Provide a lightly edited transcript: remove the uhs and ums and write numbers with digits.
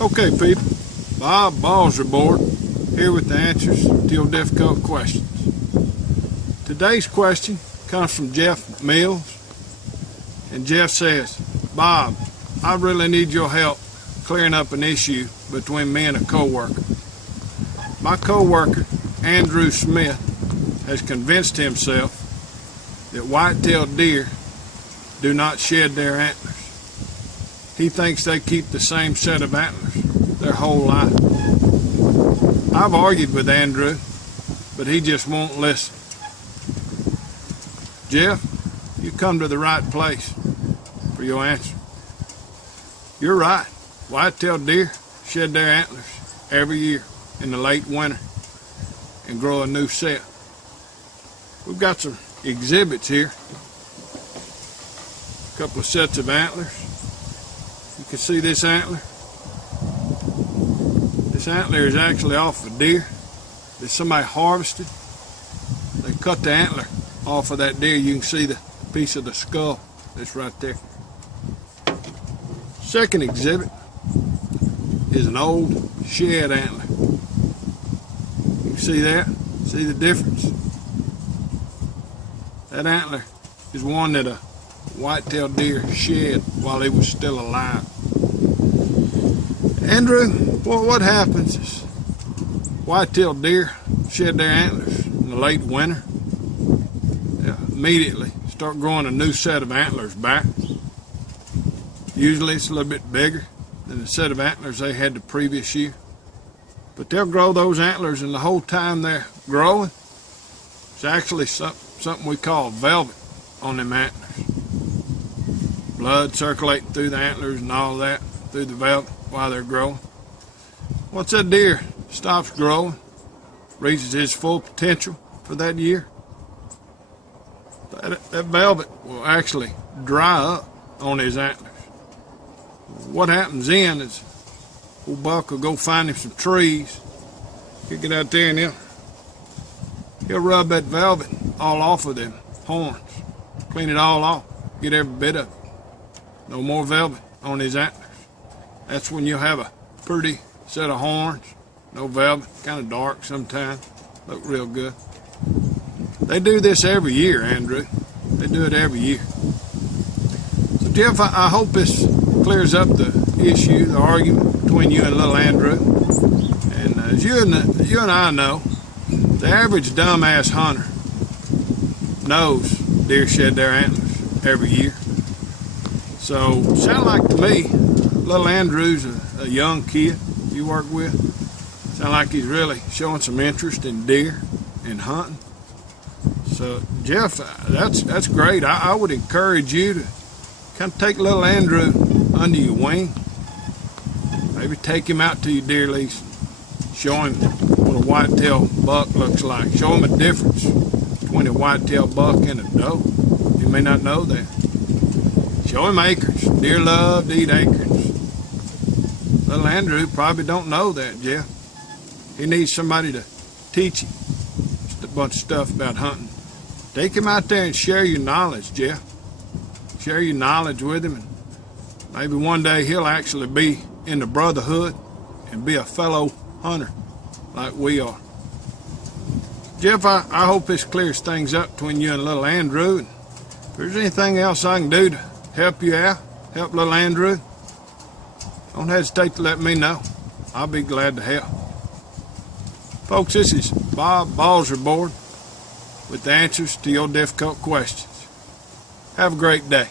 Okay, people, Bob Ballsrfrozen here with the answers to your difficult questions. Today's question comes from Jeff Mills, and Jeff says, Bob, I really need your help clearing up an issue between me and a co-worker. My co-worker, Andrew Smith, has convinced himself that white-tailed deer do not shed their antlers. He thinks they keep the same set of antlers their whole life. I've argued with Andrew, but he just won't listen. Jeff, you come to the right place for your answer. You're right. White-tailed deer shed their antlers every year in the late winter and grow a new set. We've got some exhibits here. A couple of sets of antlers. You can see this antler. This antler is actually off a deer that somebody harvested. They cut the antler off of that deer. You can see the piece of the skull that's right there. Second exhibit is an old shed antler. You can see that? See the difference? That antler is one that a white-tailed deer shed while he was still alive. Andrew, what happens is white-tailed deer shed their antlers in the late winter. They immediately start growing a new set of antlers back. Usually it's a little bit bigger than the set of antlers they had the previous year. But they'll grow those antlers, and the whole time they're growing, it's actually something we call velvet on them antlers. Blood circulating through the antlers and all that through the velvet while they're growing. Once that deer stops growing, reaches his full potential for that year, that velvet will actually dry up on his antlers. What happens then is old Buck will go find him some trees. He'll get out there and he'll rub that velvet all off of them horns. Clean it all off. Get every bit of it. No more velvet on his antlers. That's when you'll have a pretty set of horns. No velvet. Kind of dark sometimes. Look real good. They do this every year, Andrew. They do it every year. So, Jeff, I hope this clears up the issue, the argument between you and little Andrew. And as you and I know, the average dumbass hunter knows deer shed their antlers every year. So, sound like to me, little Andrew's a young kid you work with. Sound like he's really showing some interest in deer and hunting. So, Jeff, that's great. I would encourage you to kind of take little Andrew under your wing. Maybe take him out to your deer lease. Show him what a white-tailed buck looks like. Show him a difference between a white-tailed buck and a doe. He may not know that. Show him acorns. Deer love to eat acorns. Little Andrew probably don't know that, Jeff. He needs somebody to teach him just a bunch of stuff about hunting. Take him out there and share your knowledge, Jeff. Share your knowledge with him, and maybe one day he'll actually be in the brotherhood and be a fellow hunter like we are. Jeff, I hope this clears things up between you and little Andrew. And if there's anything else I can do to help you out, help little Andrew, don't hesitate to let me know. I'll be glad to help. Folks, this is Bob Ballsrfrozen with the answers to your difficult questions. Have a great day.